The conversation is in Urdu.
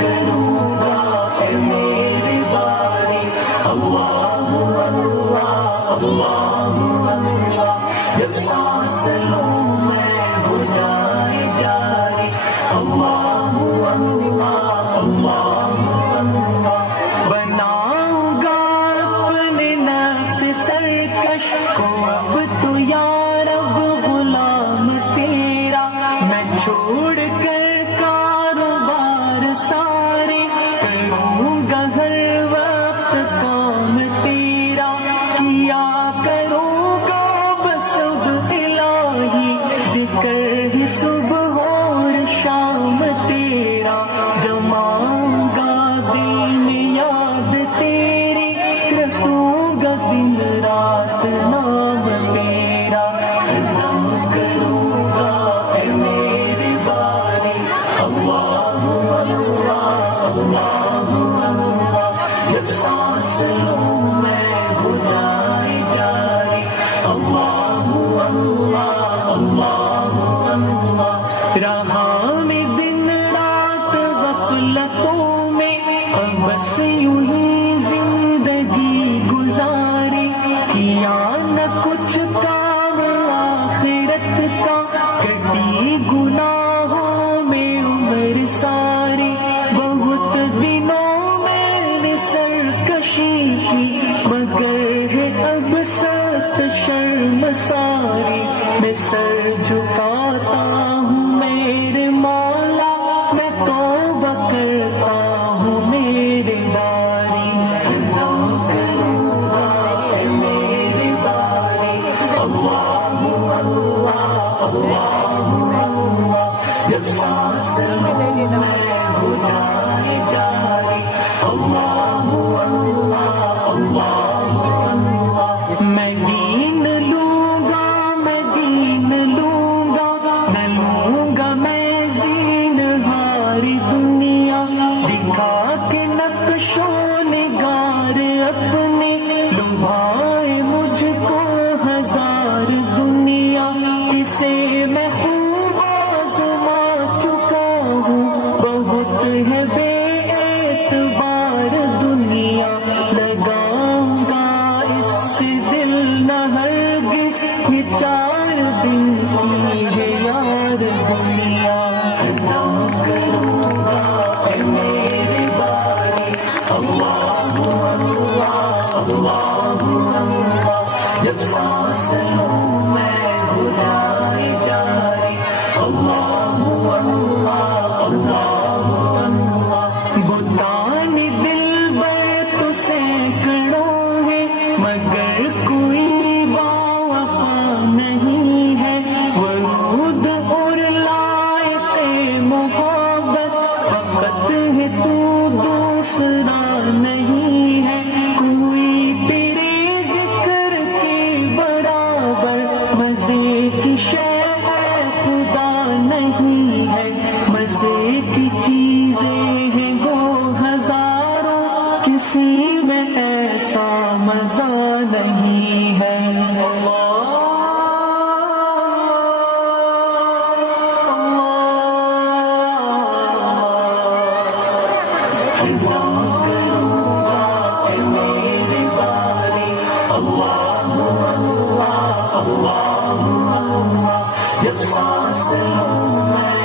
کروں گا اے میری باری، اللہ اللہ اللہ اللہ، جب سانس لوں میں ہو جائے جاری، اللہ اللہ اللہ اللہ۔ بناؤں گا اپنے نفس سرکش کو اب تو یا رب غلام تیرا، میں چھوڑ کر کاروبار سارے کروں گا ہر وقت کام تیرا، کیا کروں گا بس اب الہی ذکر ہی صبح اور شام تیرا، جماؤں گا دل میں یاد تیری، رکھوں گا دن رات نام تیرا، نام کروں گا اے میری باری، اللہ اللہ اللہ اللہ، جب سانس لوں میں ہو جائے جاری، اللہ اللہ اللہ اللہ۔ رہا میں دن رات غفلتوں میں اور بس یوں ہی زندگی گزاری، کیا نہ کچھ کام آخرت کا، کٹی گناہوں میں عمر ساری، بہت دنوں میں نے سرکشی کی، مگر ہے اب سخت شرم ساری، میں سر جھکاتا ہوں میرے مولا، میں توبہ کرتا ہوں میرے باری، نام کروں گا اے میری باری، اللہ اللہ اللہ اللہ، جب سانس لوں میں ہو جائے جاری، اللہ اللہ اللہ اللہ۔ میں دین لوں گا میں دین لوں گا، نہ لوں گا میں زینہاری دنیا، دکھا کے نقش و نگار اپنے، لبھائے مجھ کو ہزار دنیا، اسے میں خوب آزما چکا ہوں، بہت ہے بے اعتبار دنیا، لگاؤں گا اس سے دل نہ ہرگز، یہ 4 دن کی ہے یار دنیا، نام کروں گا اے میری باری، اللہ اللہ اللہ اللہ، جب سانس لوں میں ہو جائے جاری، اللہ اللہ اللہ اللہ۔ بتان دل بر تو سینکڑوں ہے، مگر کوئی باوفا نہیں ہے، ورود اور لائق محبت فقط ہے تو دوسرا نہیں ہے، کوئی تیرے ذکر کے برابر مزے کی شے خدا نہیں ہے، مزے کی چیزیں ہیں گو ہزاروں، کسی میں ایسا مزہ نہیں ہے، نام کروں گا اے میری باری، اللہ اللہ اللہ اللہ، جب سانس لوں میں